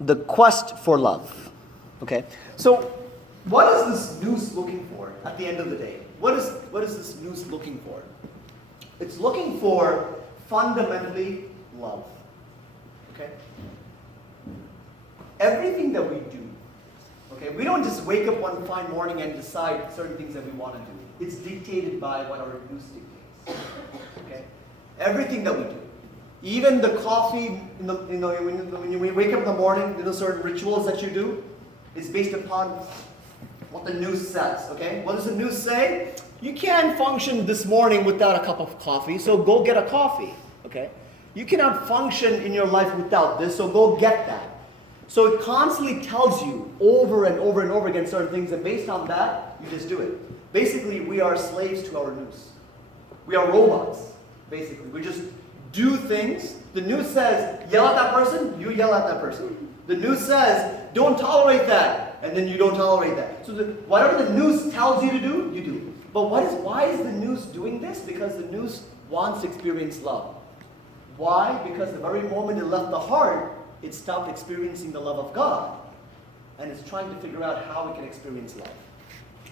the quest for love. Okay? So, what is this noose looking for at the end of the day? What is this noose looking for? It's looking for fundamentally love. Okay? Everything that we do, okay, we don't just wake up one fine morning and decide certain things that we want to do. It's dictated by what our noose dictates. Okay? Everything that we do. Even the coffee, when you wake up in the morning, certain rituals that you do, is based upon what the noose says. Okay? What does the noose say? You can't function this morning without a cup of coffee, so go get a coffee. Okay? You cannot function in your life without this, so go get that. So it constantly tells you over and over and over again certain things, and based on that, you just do it. Basically, we are slaves to our noose. We are robots, basically. We just do things. The noose says, yell at that person, you yell at that person. The noose says, don't tolerate that, and then you don't tolerate that. So whatever the noose tells you to do, you do. But why is the noose doing this? Because the noose wants to experience love. Why? Because the very moment it left the heart, it stopped experiencing the love of God. And it's trying to figure out how it can experience love.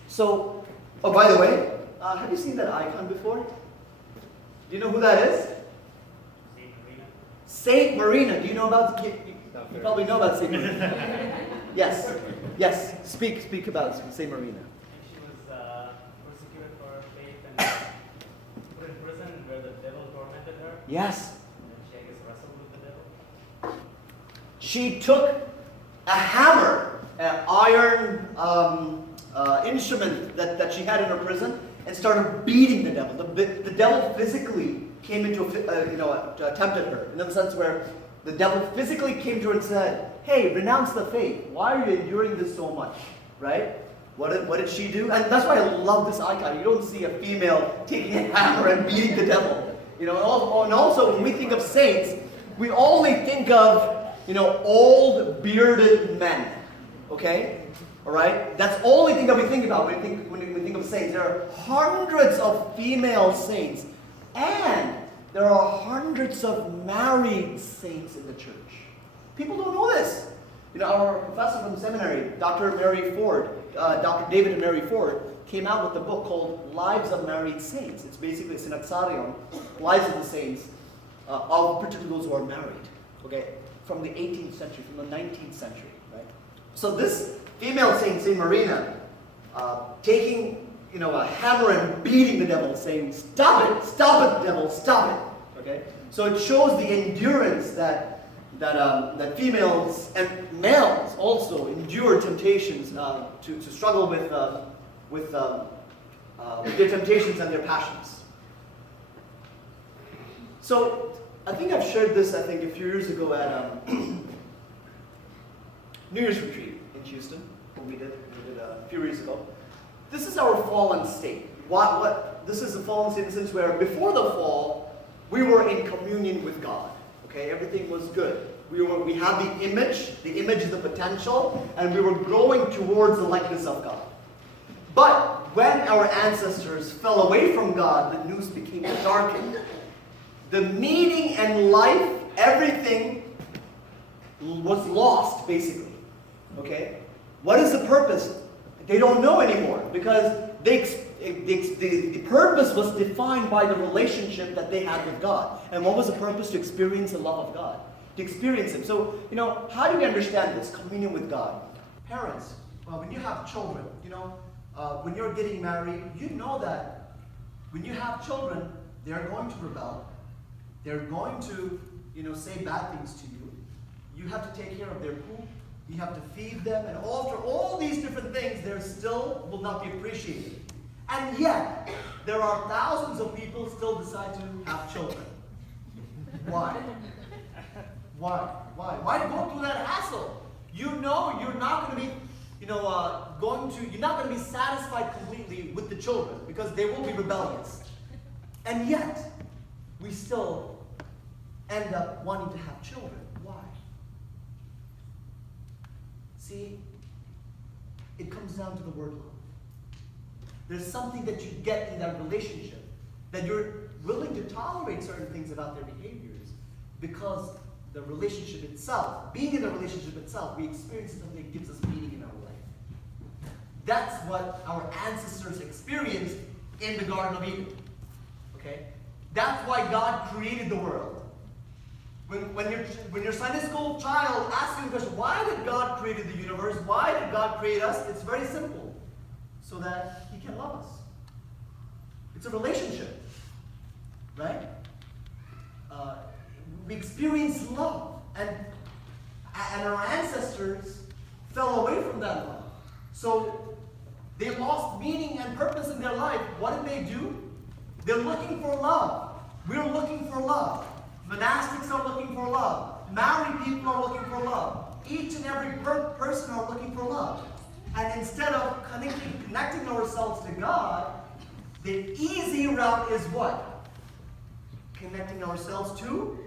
So, oh, by the way, have you seen that icon before? Do you know who that is? Saint Marina. Saint Marina. Do you know about, you probably know about Saint Marina. Yes. Speak about Saint Marina. She was persecuted for her faith and put in prison where the devil tormented her. Yes. And then she, I guess, wrestled with the devil. She took a hammer, an iron instrument that she had in her prison, and started beating the devil. The devil physically came into tempted her, in the sense where the devil physically came to her and said, "Hey, renounce the faith. Why are you enduring this so much?" Right? What did she do? And that's why I love this icon. You don't see a female taking a hammer and beating the devil. And also when we think of saints, we only think of old bearded men. Okay? All right? That's the only thing that we think about when we think of saints. There are hundreds of female saints, and there are hundreds of married saints in the church. People don't know this. Our professor from seminary, Dr. David and Mary Ford, came out with a book called Lives of Married Saints. It's basically a synaxarion, Lives of the Saints, particularly those who are married. Okay? From the 18th century, from the 19th century, right? So this female saint, Saint Marina, taking a hammer and beating the devil, saying, "Stop it, devil, stop it." Okay? So it shows the endurance that females and males also endure temptations to struggle with their temptations and their passions. So I think I've shared this, a few years ago at New Year's retreat in Houston, what we did a few years ago. This is our fallen state. This is a fallen state in the sense where before the fall, we were in communion with God. Okay, everything was good. We had the image is the potential, and we were growing towards the likeness of God. But when our ancestors fell away from God, the noose became darkened. The meaning and life, everything was lost, basically. Okay? What is the purpose? They don't know anymore, because the purpose was defined by the relationship that they had with God. And what was the purpose? To experience the love of God. To experience Him. So, how do we understand this? Communion with God. Parents, when you have children, when you're getting married, you know that when you have children, they're going to rebel. They're going to, say bad things to you. You have to take care of their poop. You have to feed them. And after all these different things, they still will not be appreciated. And yet, there are thousands of people still decide to have children. Why? Why go through that hassle? You're not going to be, you're not going to be satisfied completely with the children, because they will be rebellious. And yet, we still end up wanting to have children. Why? See, it comes down to the word love. There's something that you get in that relationship, that you're willing to tolerate certain things about their behaviors, because the relationship itself, being in the relationship itself, we experience something that gives us meaning in our life. That's what our ancestors experienced in the Garden of Eden. Okay? That's why God created the world. When your Sunday school child asks you the question, why did God create the universe? Why did God create us? It's very simple. So that He can love us. It's a relationship. Right? We experience love. And our ancestors fell away from that love. So they lost meaning and purpose in their life. What did they do? They're looking for love. We're looking for love. Monastics are looking for love. Married people are looking for love. Each and every person are looking for love. And instead of connecting ourselves to God, the easy route is what? Connecting ourselves to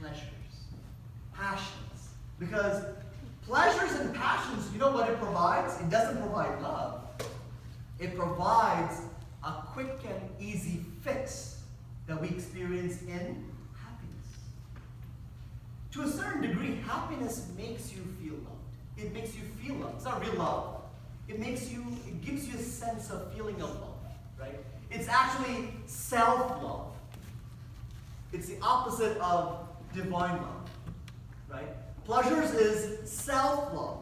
pleasures, passions. Because pleasures and passions, you know what it provides? It doesn't provide love. It provides a quick and easy fix that we experience in happiness. To a certain degree, happiness makes you feel loved. It makes you feel loved. It's not real love. It gives you a sense of feeling of love, right? It's actually self-love. It's the opposite of divine love, right? Pleasures is self-love.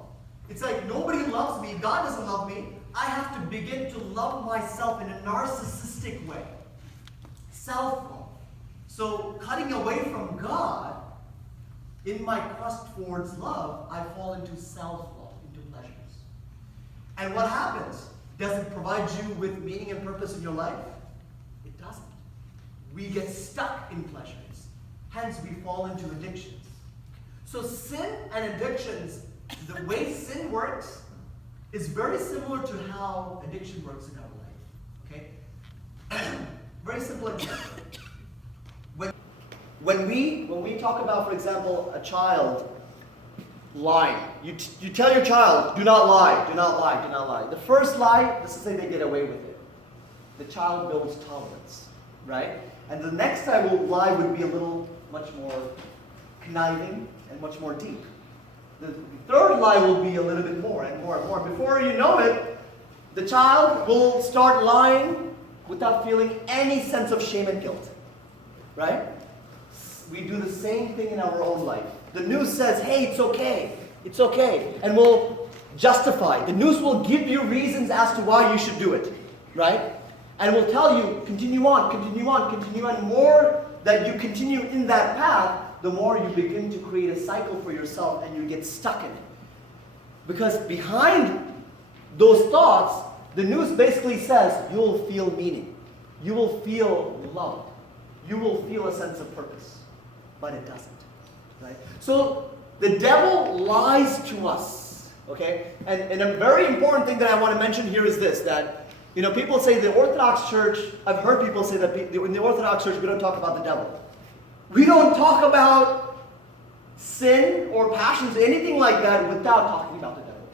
It's like nobody loves me. God doesn't love me. I have to begin to love myself in a narcissistic way. Self-love. So cutting away from God, in my quest towards love, I fall into self-love, into pleasures. And what happens? Does it provide you with meaning and purpose in your life? It doesn't. We get stuck in pleasures. Hence, we fall into addictions. So sin and addictions, the way sin works, is very similar to how addiction works in our life. Okay? Very simple example. When we talk about, for example, a child lying, you tell your child, do not lie, do not lie, do not lie. The first lie, let's say they get away with it. The child builds tolerance, right? And the next lie would be a little much more conniving and much more deep. The third lie will be a little bit more and more and more. Before you know it, the child will start lying without feeling any sense of shame and guilt, right? We do the same thing in our own life. The news says, hey, it's okay, and we'll justify. The news will give you reasons as to why you should do it, right? And will tell you, continue on, continue on, continue on. More that you continue in that path, the more you begin to create a cycle for yourself and you get stuck in it. Because behind those thoughts, the news basically says you will feel meaning. You will feel loved. You will feel a sense of purpose. But it doesn't. Right? So the devil lies to us. Okay? And a very important thing that I want to mention here is this, that people say the Orthodox Church, I've heard people say that in the Orthodox Church we don't talk about the devil. We don't talk about sin or passions, anything like that, without talking about the devil.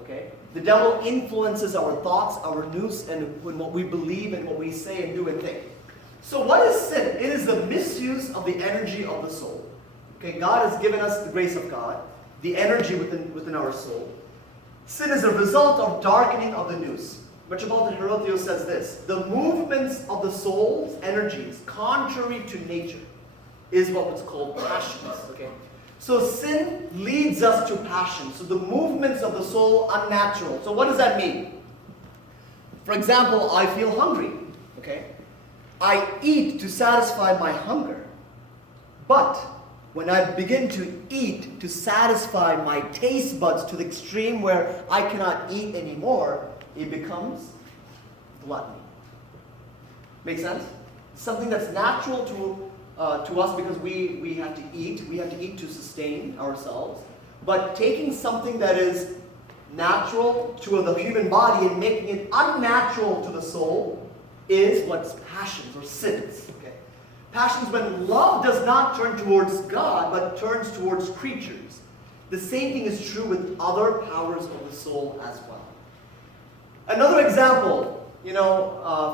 Okay? The devil influences our thoughts, our news, and what we believe and what we say and do and think. So what is sin? It is the misuse of the energy of the soul. Okay? God has given us the grace of God, the energy within our soul. Sin is a result of darkening of the nous. Metropolitan Herotheos says this: the movements of the soul's energies, contrary to nature, is what was called passions. Okay? So sin leads us to passion. So the movements of the soul unnatural. So what does that mean? For example, I feel hungry. Okay? I eat to satisfy my hunger. But when I begin to eat to satisfy my taste buds to the extreme where I cannot eat anymore, it becomes gluttony. Make sense? Something that's natural to us because we have to eat. We have to eat to sustain ourselves. But taking something that is natural to the human body and making it unnatural to the soul is what's passions or sins. Okay? Passions when love does not turn towards God but turns towards creatures. The same thing is true with other powers of the soul as well. Another example,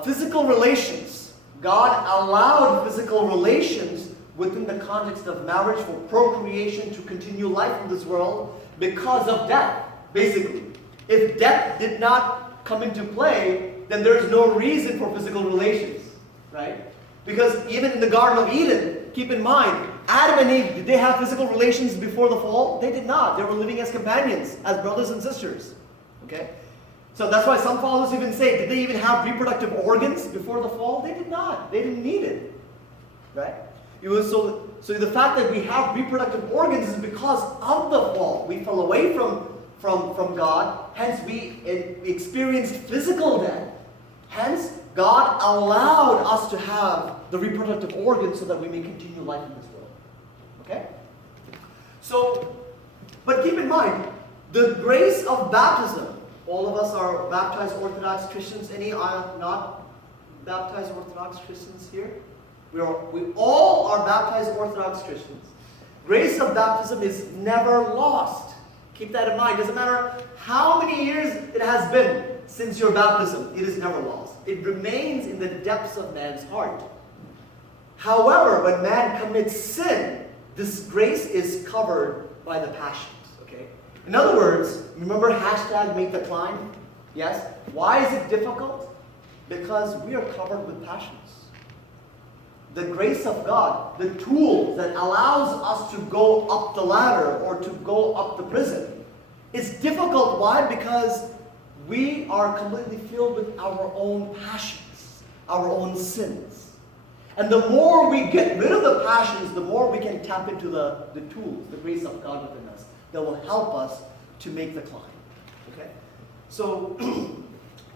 physical relations. God allowed physical relations within the context of marriage for procreation to continue life in this world because of death, basically. If death did not come into play, then there is no reason for physical relations, right? Because even in the Garden of Eden, keep in mind, Adam and Eve, did they have physical relations before the fall? They did not. They were living as companions, as brothers and sisters, okay? So that's why some fathers even say, did they even have reproductive organs before the fall? They did not. They didn't need it, right? It was so the fact that we have reproductive organs is because of the fall. We fell away from God, hence we experienced physical death. Hence, God allowed us to have the reproductive organs so that we may continue life in this world. Okay? So, but keep in mind, the grace of baptism, all of us are baptized Orthodox Christians. Any are not baptized Orthodox Christians here? We all are baptized Orthodox Christians. Grace of baptism is never lost. Keep that in mind. It doesn't matter how many years it has been since your baptism, it is never lost. It remains in the depths of man's heart. However, when man commits sin, this grace is covered by the passions. Okay? In other words, remember hashtag make the climb? Yes? Why is it difficult? Because we are covered with passions. The grace of God, the tool that allows us to go up the ladder or to go up the prison, is difficult. Why? Because we are completely filled with our own passions, our own sins. And the more we get rid of the passions, the more we can tap into the tools, the grace of God within us, that will help us to make the climb. Okay? So,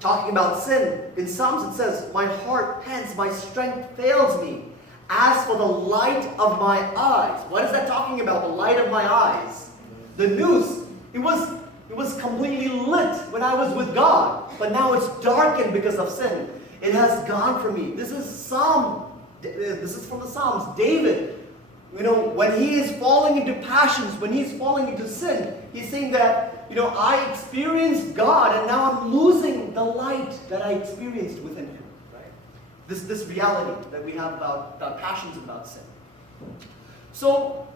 talking about sin, in Psalms it says, my heart pants, my strength fails me. As for the light of my eyes. What is that talking about, the light of my eyes? The noose, it was completely lit when I was with God. But now it's darkened because of sin. It has gone from me. This is from the Psalms. David, when he is falling into passions, when he's falling into sin, he's saying that, I experienced God and now I'm losing the light that I experienced within him. Right? This reality that we have about passions and about sin. So,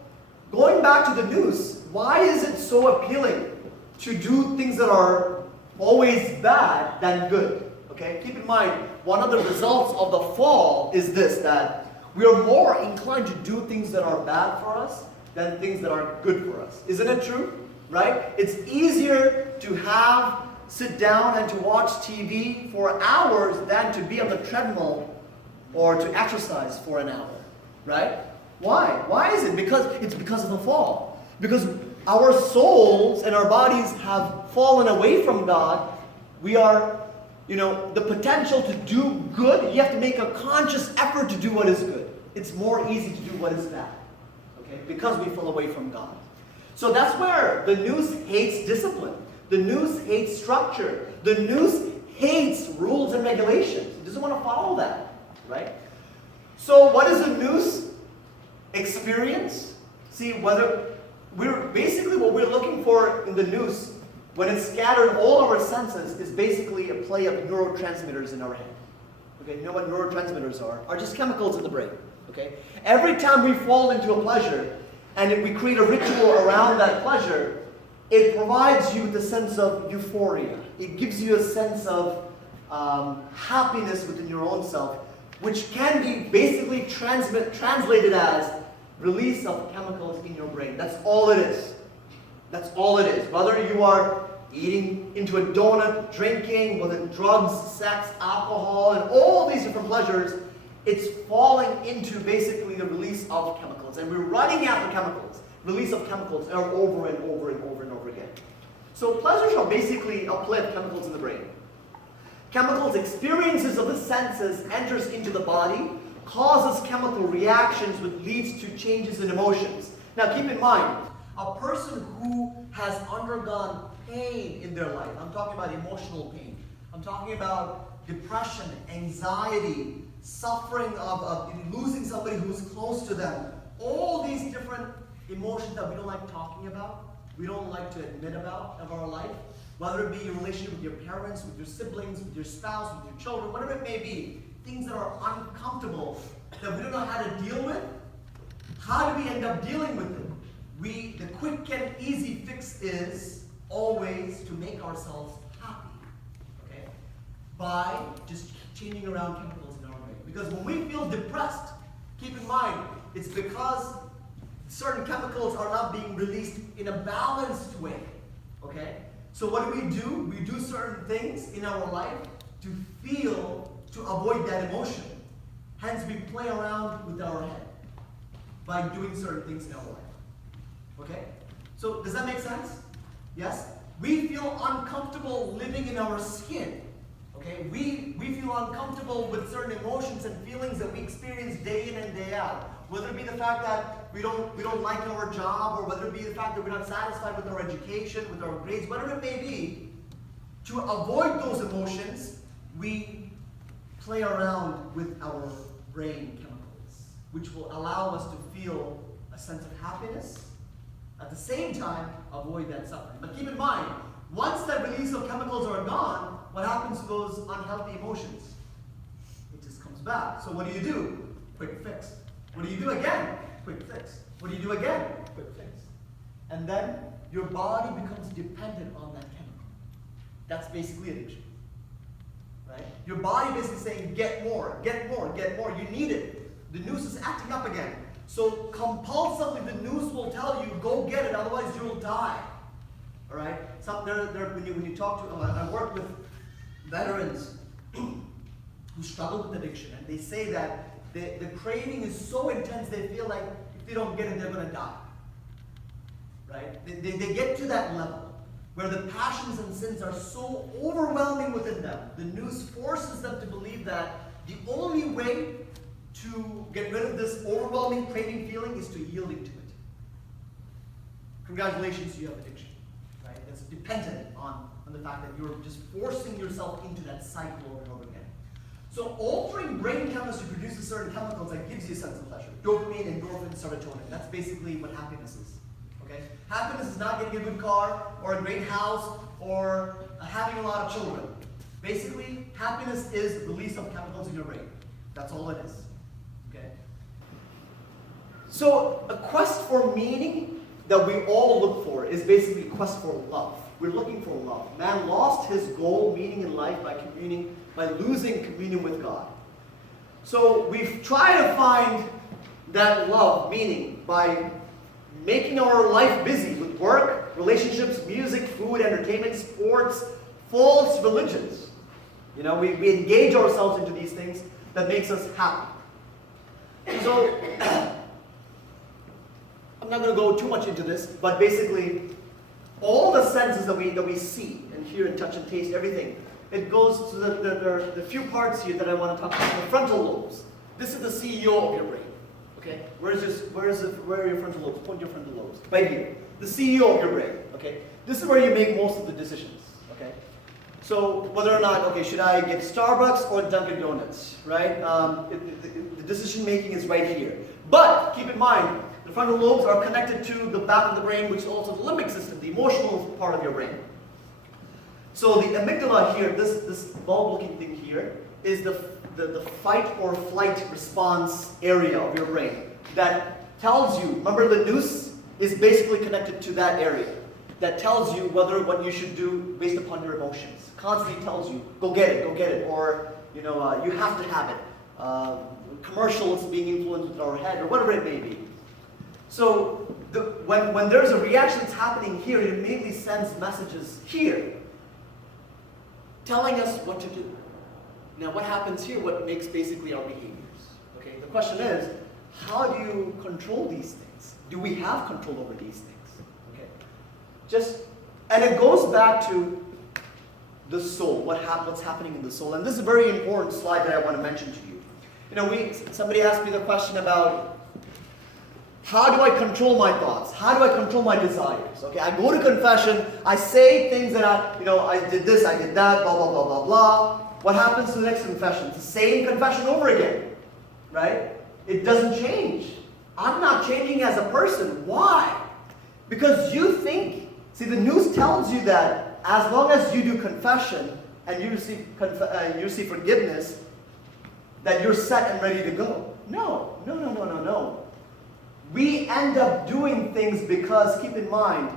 going back to the noose, why is it so appealing to do things that are always bad than good? Okay? Keep in mind, one of the results of the fall is this, that we are more inclined to do things that are bad for us than things that are good for us. Isn't it true? Right? It's easier to sit down and to watch TV for hours than to be on the treadmill or to exercise for an hour. Right? Why? Why is it? It's because of the fall. Because our souls and our bodies have fallen away from God. We are, the potential to do good, you have to make a conscious effort to do what is good. It's more easy to do what is bad. Okay? Because we fell away from God. So that's where the noose hates discipline. The noose hates structure. The noose hates rules and regulations. It doesn't want to follow that. Right? So what is a noose experience? See, what we're looking for in the noose, when it's scattered all our senses, is basically a play of neurotransmitters in our head. Okay, you know what neurotransmitters are? Are just chemicals in the brain. Okay? Every time we fall into a pleasure, and we create a ritual around that pleasure, it provides you with a sense of euphoria. It gives you a sense of happiness within your own self, which can be basically translated as release of chemicals in your brain. That's all it is. That's all it is. Whether you are eating into a donut, drinking, whether drugs, sex, alcohol, and all these different pleasures, it's falling into basically the release of chemicals. And we're running after chemicals. Release of chemicals are over and over and over and over again. So pleasures are basically a play of chemicals in the brain. Chemicals, experiences of the senses, enters into the body, causes chemical reactions, which leads to changes in emotions. Now keep in mind, a person who has undergone pain in their life, I'm talking about emotional pain, I'm talking about depression, anxiety, suffering of losing somebody who's close to them, all these different emotions that we don't like talking about, we don't like to admit about of our life, whether it be your relationship with your parents, with your siblings, with your spouse, with your children, whatever it may be, things that are uncomfortable, that we don't know how to deal with, How do we end up dealing with it? The quick and easy fix is always to make ourselves happy, okay? By just changing around chemicals in our brain. Because when we feel depressed, keep in mind, it's because certain chemicals are not being released in a balanced way, okay? So what do? We do certain things in our life to avoid that emotion. Hence, we play around with our head by doing certain things in our life. Okay? So, does that make sense? Yes? We feel uncomfortable living in our skin. Okay? We feel uncomfortable with certain emotions and feelings that we experience day in and day out. Whether it be the fact that we don't like our job, or whether it be the fact that we're not satisfied with our education, with our grades, whatever it may be, to avoid those emotions, we play around with our brain chemicals, which will allow us to feel a sense of happiness, at the same time avoid that suffering. But keep in mind, once that release of chemicals are gone, what happens to those unhealthy emotions? It just comes back. So what do? Quick fix. What do you do again? Quick fix. What do you do again? Quick fix. And then your body becomes dependent on that chemical. That's basically addiction. Right? Your body basically saying, get more, get more, get more. You need it. The noose is acting up again. So compulsively the noose will tell you, go get it, otherwise you'll die. All right? When you talk to, I work with veterans who struggle with addiction, and they say that the craving is so intense they feel like if they don't get it, they're going to die. Right? They get to that level where the passions and sins are so overwhelming within them. The noose forces them to believe that the only way to get rid of this overwhelming craving feeling is to yielding to it. Congratulations, you have addiction. Right? That's dependent on the fact that you're just forcing yourself into that cycle over and over again. So altering brain chemistry produces certain chemicals that gives you a sense of pleasure. Dopamine, endorphin, serotonin. That's basically what happiness is. Okay? Happiness is not getting a good car, or a great house, or having a lot of children. Basically, happiness is the release of chemicals in your brain. That's all it is. Okay? So, a quest for meaning that we all look for is basically a quest for love. We're looking for love. Man lost his goal, meaning in life, by losing communion with God. So, we've tried to find that love, meaning, by making our life busy with work, relationships, music, food, entertainment, sports, false religions. You know, we engage ourselves into these things that makes us happy. So, I'm not going to go too much into this, but basically, all the senses that we see and hear and touch and taste, everything, it goes to the few parts here that I want to talk about. The frontal lobes. This is the CEO of your brain. Okay, where are your frontal lobes? Point your frontal lobes. Right here. The CEO of your brain. Okay, this is where you make most of the decisions. Okay, so whether or not, okay, should I get Starbucks or Dunkin' Donuts? Right? The decision making is right here. But keep in mind, the frontal lobes are connected to the back of the brain, which is also the limbic system, the emotional part of your brain. So the amygdala here, this bulb-looking thing here, is the fight or flight response area of your brain that tells you, remember the noose is basically connected to that area, that tells you what you should do based upon your emotions. Constantly tells you, go get it, or you have to have it. Commercials being influenced with our head, or whatever it may be. So when there's a reaction that's happening here, it immediately sends messages here, telling us what to do. Now, what happens here? What makes basically our behaviors? Okay. The question is, how do you control these things? Do we have control over these things? Okay. And it goes back to the soul. What's happening in the soul? And this is a very important slide that I want to mention to you. You know, somebody asked me the question about how do I control my thoughts? How do I control my desires? Okay, I go to confession. I say things that I did this, I did that, blah blah blah blah blah. What happens to the next confession? It's the same confession over again, right? It doesn't change. I'm not changing as a person. Why? Because you think, see, the news tells you that as long as you do confession and you receive forgiveness, that you're set and ready to go. No. we end up doing things because, keep in mind,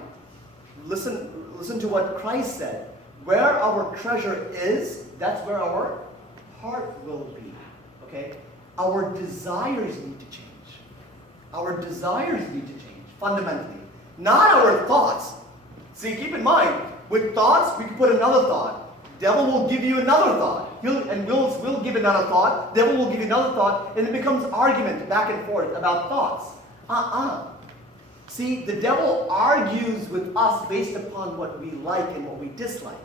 listen to what Christ said. Where our treasure is, that's where our heart will be. Okay? Our desires need to change. Our desires need to change, fundamentally. Not our thoughts. See, keep in mind, with thoughts, we can put another thought. Devil will give you another thought. We'll give another thought. Devil will give you another thought. And it becomes argument back and forth about thoughts. See, the devil argues with us based upon what we like and what we dislike.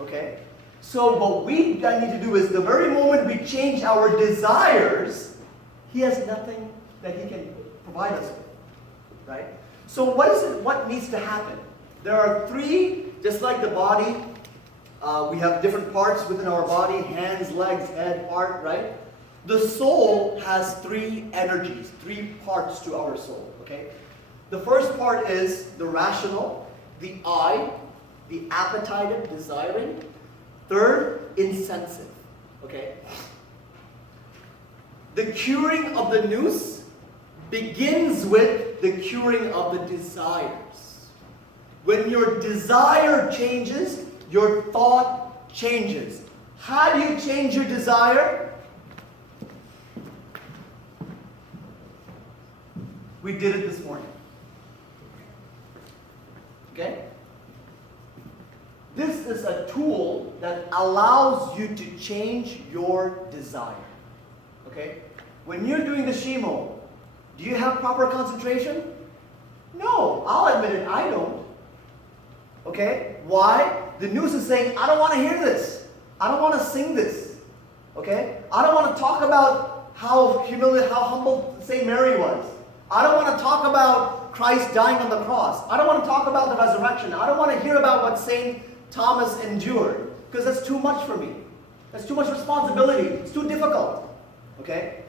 Okay? So what we need to do is the very moment we change our desires, he has nothing that he can provide us with. Right? So what needs to happen? There are three, just like the body, we have different parts within our body, hands, legs, head, heart, right? The soul has three energies, three parts to our soul, okay? The first part is the rational, the I, the appetitive, desiring. Third, insensitive, okay? The curing of the nous begins with the curing of the desires. When your desire changes, your thought changes. How do you change your desire? We did it this morning. Okay? This is a tool that allows you to change your desire. Okay? When you're doing the Shimo, do you have proper concentration? No, I'll admit it, I don't. Okay? Why? The news is saying, I don't want to hear this. I don't want to sing this. Okay? I don't want to talk about how humble St. Mary was. I don't want to talk about Christ dying on the cross. I don't want to talk about the resurrection. I don't want to hear about what St. Thomas endured, because that's too much for me. That's too much responsibility. It's too difficult. Okay?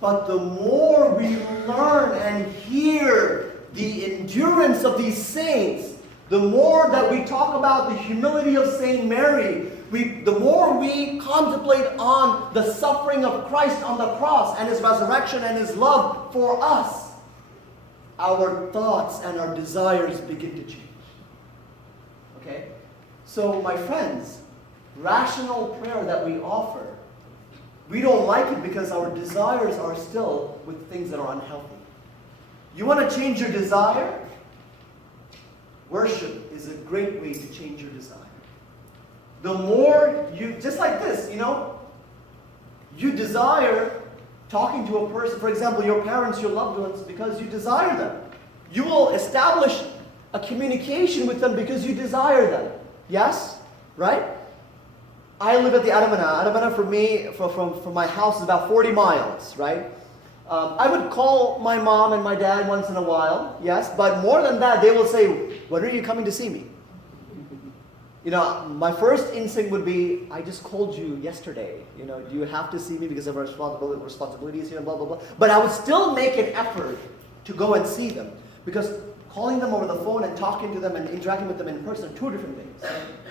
But the more we learn and hear the endurance of these saints, the more that we talk about the humility of St. Mary, the more we contemplate on the suffering of Christ on the cross and his resurrection and his love for us, our thoughts and our desires begin to change. Okay? So, my friends, rational prayer that we offer, we don't like it because our desires are still with things that are unhealthy. You want to change your desire? Worship is a great way to change your desire. The more you, just like this, you desire talking to a person, for example, your parents, your loved ones, because you desire them. You will establish a communication with them because you desire them. Yes? Right? I live at the Aramana. Aramana for me, from my house is about 40 miles, right? I would call my mom and my dad once in a while, yes, but more than that, they will say, when are you coming to see me? My first instinct would be, I just called you yesterday. Do you have to see me because of our responsibilities here and blah, blah, blah. But I would still make an effort to go and see them, because calling them over the phone and talking to them and interacting with them in person are two different things,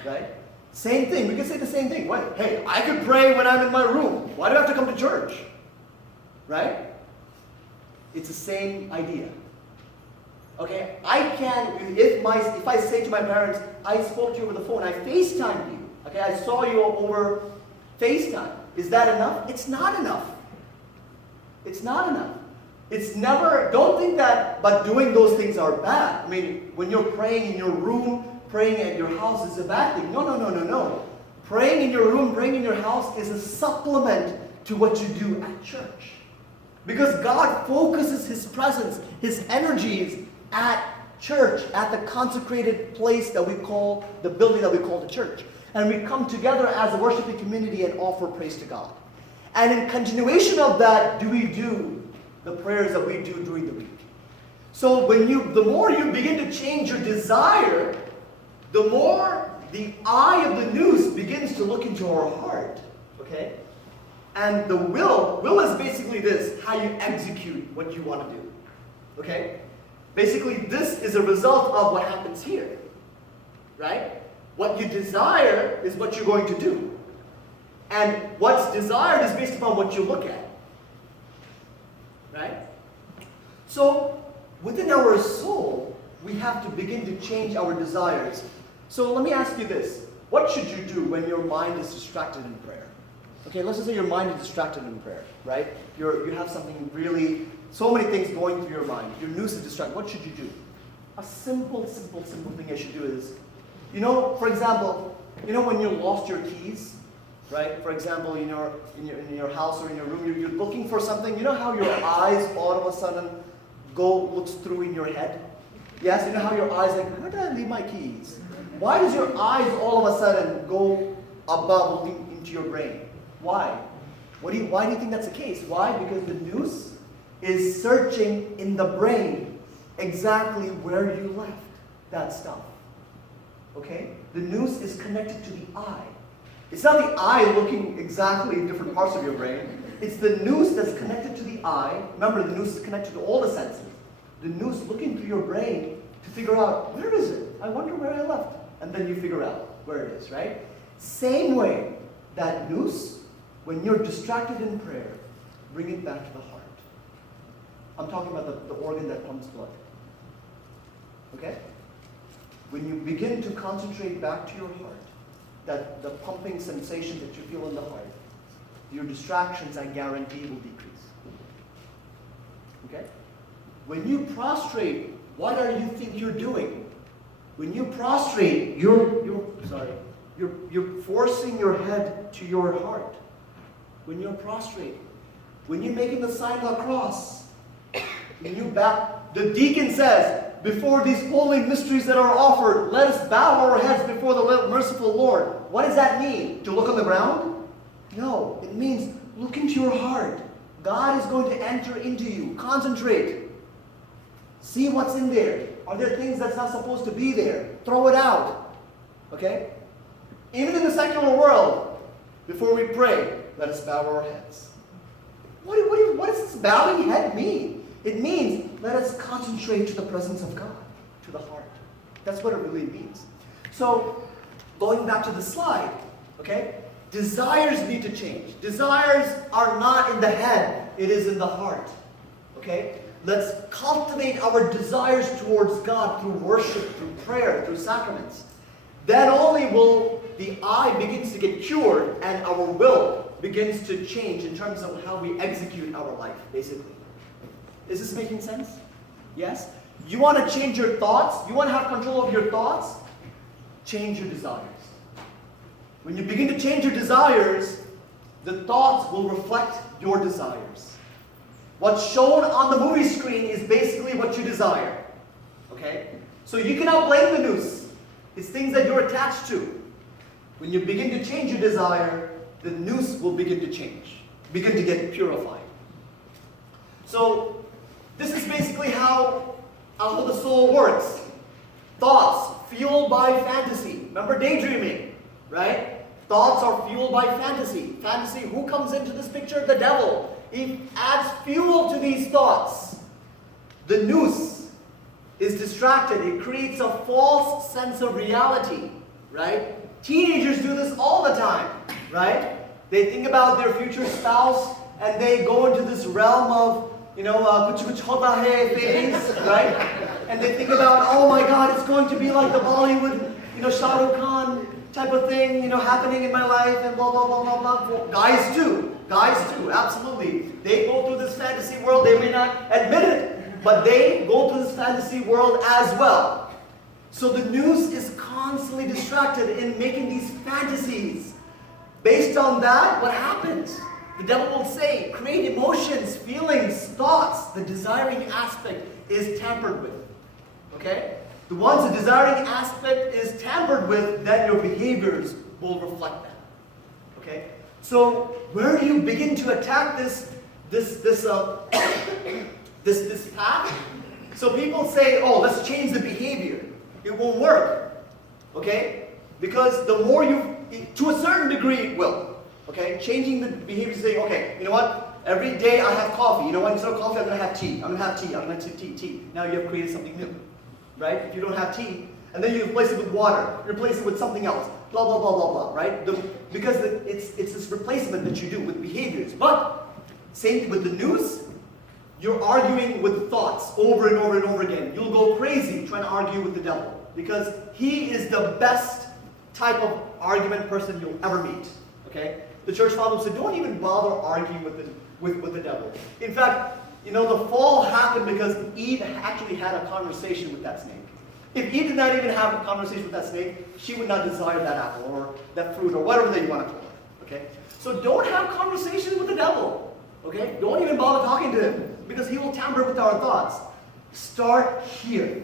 right? Same thing. We could say the same thing. Hey, I could pray when I'm in my room. Why do I have to come to church? Right? It's the same idea. Okay? I can, if I say to my parents, I spoke to you over the phone, I FaceTimed you. Okay? I saw you over FaceTime. Is that enough? It's not enough. It's not enough. It's never, don't think that, but doing those things are bad. I mean, when you're praying in your room, praying at your house is a bad thing. No. Praying in your room, praying in your house is a supplement to what you do at church. Because God focuses his presence, his energies at church, at the consecrated place that we call, the building that we call the church. And we come together as a worshiping community and offer praise to God. And in continuation of that, do we do the prayers that we do during the week. So the more you begin to change your desire, the more the eye of the nous begins to look into our heart. Okay? And the will is basically this, how you execute what you want to do. Okay? Basically, this is a result of what happens here. Right? What you desire is what you're going to do. And what's desired is based upon what you look at. Right? So, within our soul, we have to begin to change our desires. So let me ask you this. What should you do when your mind is distracted in prayer? Okay, let's just say your mind is distracted in prayer, right? You have something really, so many things going through your mind. Your nous is distracted. What should you do? A simple thing you should do is, for example, when you lost your keys, right? For example, in your house or in your room, you're looking for something. You know how your eyes all of a sudden looks through in your head? Yes, you know how your eyes where did I leave my keys? Why does your eyes all of a sudden go above looking into your brain? Why? Why do you think that's the case? Why? Because the nous is searching in the brain exactly where you left that stuff. Okay? The nous is connected to the eye. It's not the eye looking exactly in different parts of your brain. It's the nous that's connected to the eye. Remember, the nous is connected to all the senses. The nous looking through your brain to figure out, where is it? I wonder where I left. And then you figure out where it is, right? Same way, that nous, when you're distracted in prayer, bring it back to the heart. I'm talking about the organ that pumps blood. Okay? When you begin to concentrate back to your heart, that the pumping sensation that you feel in the heart, your distractions, I guarantee, will decrease. Okay? When you prostrate, what do you think you're doing? When you prostrate, you're forcing your head to your heart. When you're prostrate, when you're making the sign of the cross, when you bow, the deacon says, before these holy mysteries that are offered, let us bow our heads before the merciful Lord. What does that mean? To look on the ground? No, it means look into your heart. God is going to enter into you. Concentrate. See what's in there. Are there things that's not supposed to be there? Throw it out. Okay? Even in the secular world, before we pray, let us bow our heads. What does this bowing head mean? It means let us concentrate to the presence of God, to the heart. That's what it really means. So, going back to the slide, okay? Desires need to change. Desires are not in the head, it is in the heart. Okay? Let's cultivate our desires towards God through worship, through prayer, through sacraments. Then only will the eye begins to get cured and our will begins to change in terms of how we execute our life, basically. Is this making sense? Yes? You want to change your thoughts? You want to have control of your thoughts? Change your desires. When you begin to change your desires, the thoughts will reflect your desires. What's shown on the movie screen is basically what you desire. Okay? So you cannot blame the nous. It's things that you're attached to. When you begin to change your desire, the nous will begin to change, begin to get purified. So this is basically how the soul works. Thoughts fueled by fantasy. Remember daydreaming, right? Thoughts are fueled by fantasy. Fantasy, who comes into this picture? The devil. He adds fuel to these thoughts. The nous is distracted. It creates a false sense of reality, right? Teenagers do this all the time, right? They think about their future spouse and they go into this realm of, kuch hota hai phase, right? And they think about, oh my God, it's going to be like the Bollywood, Shah Rukh Khan type of thing, happening in my life and blah, blah, blah, blah, blah. Guys do, absolutely. They go through this fantasy world. They may not admit it, but they go through this fantasy world as well. So the nous is constantly distracted in making these fantasies. Based on that, what happens? The devil will say, create emotions, feelings, thoughts. The desiring aspect is tampered with. Okay? The ones the desiring aspect is tampered with, then your behaviors will reflect that. Okay? So where do you begin to attack this path? So people say, oh, let's change the behavior. It won't work. Okay? Because the more to a certain degree it will. Okay? Changing the behavior, saying, okay, you know what? Every day I have coffee. You know what? Instead of coffee, I'm going to have tea. I'm going to have tea. I'm going to have tea. Now you have created something new. Right? If you don't have tea, and then you replace it with water, you replace it with something else, blah, blah, blah, blah, blah, right? Because it's this replacement that you do with behaviors. But, same thing with the nous, you're arguing with thoughts over and over and over again. You'll go crazy trying to argue with the devil because he is the best type of argument person you'll ever meet. Okay? The church fathers said, don't even bother arguing with the devil. In fact, the fall happened because Eve actually had a conversation with that snake. If Eve did not even have a conversation with that snake, she would not desire that apple or that fruit or whatever that you want to call it. Okay? So don't have conversations with the devil. Okay? Don't even bother talking to him because he will tamper with our thoughts. Start here.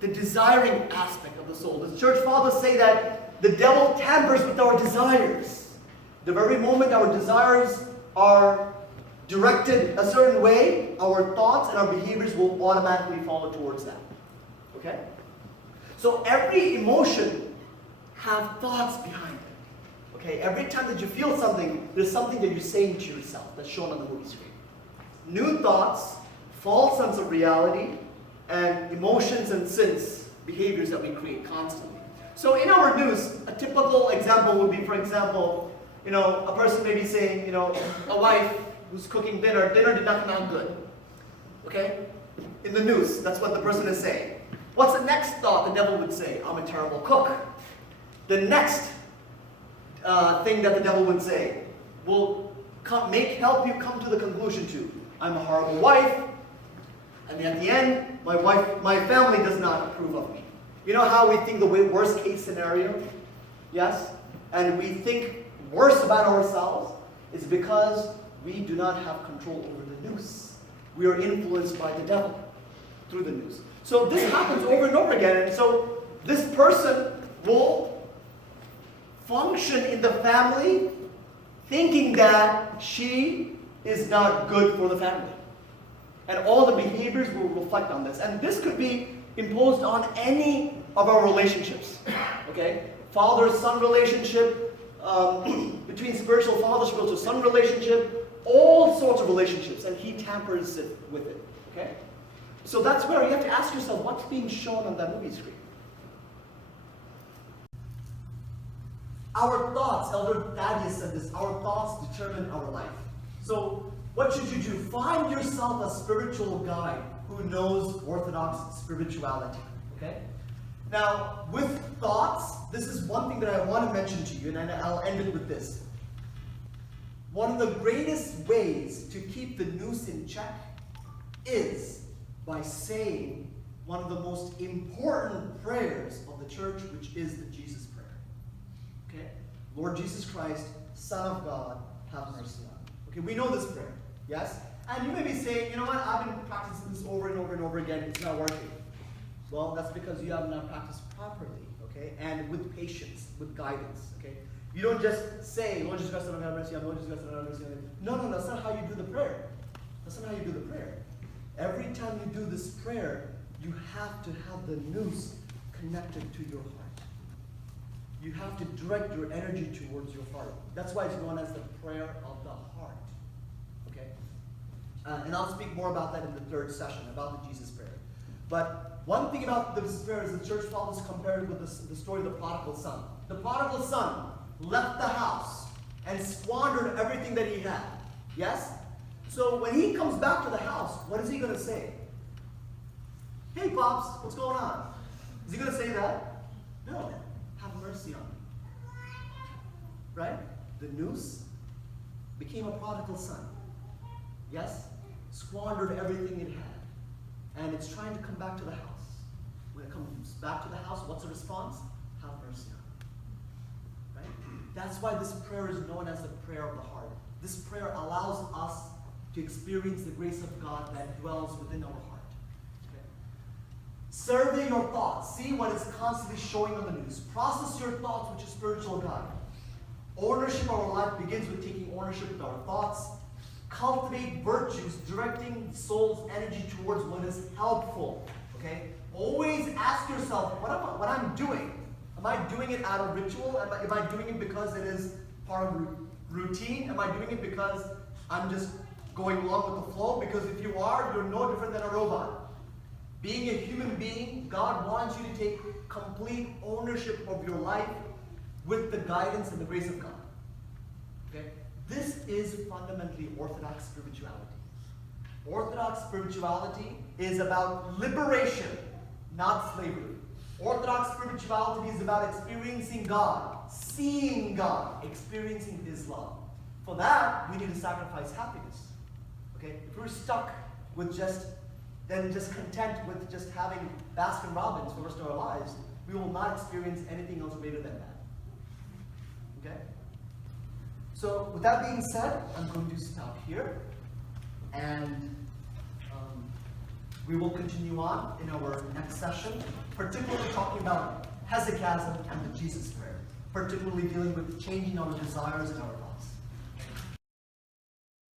The desiring aspect of the soul. The church fathers say that the devil tampers with our desires. The very moment our desires are directed a certain way, our thoughts and our behaviors will automatically follow towards that. Okay? So every emotion have thoughts behind it. Okay? Every time that you feel something, there's something that you're saying to yourself that's shown on the movie screen. New thoughts, false sense of reality, and emotions and sins, behaviors that we create constantly. So in our news, a typical example would be, for example, a person may be saying, a wife who's cooking dinner did not come out good. Okay? In the news, that's what the person is saying. What's the next thought the devil would say? I'm a terrible cook. The next thing that the devil would say will help you come to the conclusion to, I'm a horrible wife, and at the end, my family does not approve of me. You know how we think the worst case scenario? Yes? And we think worse about ourselves is because we do not have control over the news. We are influenced by the devil through the news. So this happens over and over again. And so this person will function in the family thinking that she is not good for the family. And all the behaviors will reflect on this. And this could be imposed on any of our relationships. Okay? Father-son relationship, between spiritual father, spiritual son relationship, all sorts of relationships. And he tampers it with it. Okay? So that's where you have to ask yourself, what's being shown on that movie screen? Our thoughts, Elder Thaddeus said this, our thoughts determine our life. So what should you do? Find yourself a spiritual guide who knows Orthodox spirituality. Okay? Now, with thoughts, this is one thing that I want to mention to you, and I'll end it with this. One of the greatest ways to keep the nous in check is by saying one of the most important prayers of the church, which is the Jesus prayer. Okay? Lord Jesus Christ, Son of God, have mercy on me. Okay, we know this prayer. Yes? And you may be saying, you know what, I've been practicing this over and over and over again, it's not working. Well, that's because you have not practiced properly, okay? And with patience, with guidance, okay? You don't just say, Lord Jesus Christ, have mercy on me, Lord Jesus Christ, have mercy on me. No, that's not how you do the prayer. That's not how you do the prayer. Every time you do this prayer, you have to have the nous connected to your heart. You have to direct your energy towards your heart. That's why it's known as the prayer of the heart. Okay? And I'll speak more about that in the third session, about the Jesus prayer. But one thing about this prayer is the church fathers compared it with the story of the prodigal son. The prodigal son left the house and squandered everything that he had. Yes? So when he comes back to the house, what is he going to say? Hey, Pops, what's going on? Is he going to say that? No. Have mercy on me. Right? The nous became a prodigal son. Yes? Squandered everything it had. And it's trying to come back to the house. When it comes back to the house, what's the response? Have mercy on me. Right? That's why this prayer is known as the prayer of the heart. This prayer allows us to experience the grace of God that dwells within our heart. Okay? Survey your thoughts. See what is constantly showing on the news. Process your thoughts, which is spiritual guide. Ownership of our life begins with taking ownership of our thoughts. Cultivate virtues, directing the soul's energy towards what is helpful. Okay? Always ask yourself, what I'm doing? Am I doing it out of ritual? Am I doing it because it is part of routine? Am I doing it because I'm just going along with the flow? Because if you are, you're no different than a robot. Being a human being, God wants you to take complete ownership of your life with the guidance and the grace of God. Okay? This is fundamentally Orthodox spirituality. Orthodox spirituality is about liberation, not slavery. Orthodox spirituality is about experiencing God, seeing God, experiencing His love. For that, we need to sacrifice happiness. Okay? If we're stuck with just content with just having Baskin Robbins for the rest of our lives, we will not experience anything else greater than that. Okay? So, with that being said, I'm going to stop here, and we will continue on in our next session, particularly talking about hesychasm and the Jesus prayer, particularly dealing with changing our desires and our thoughts.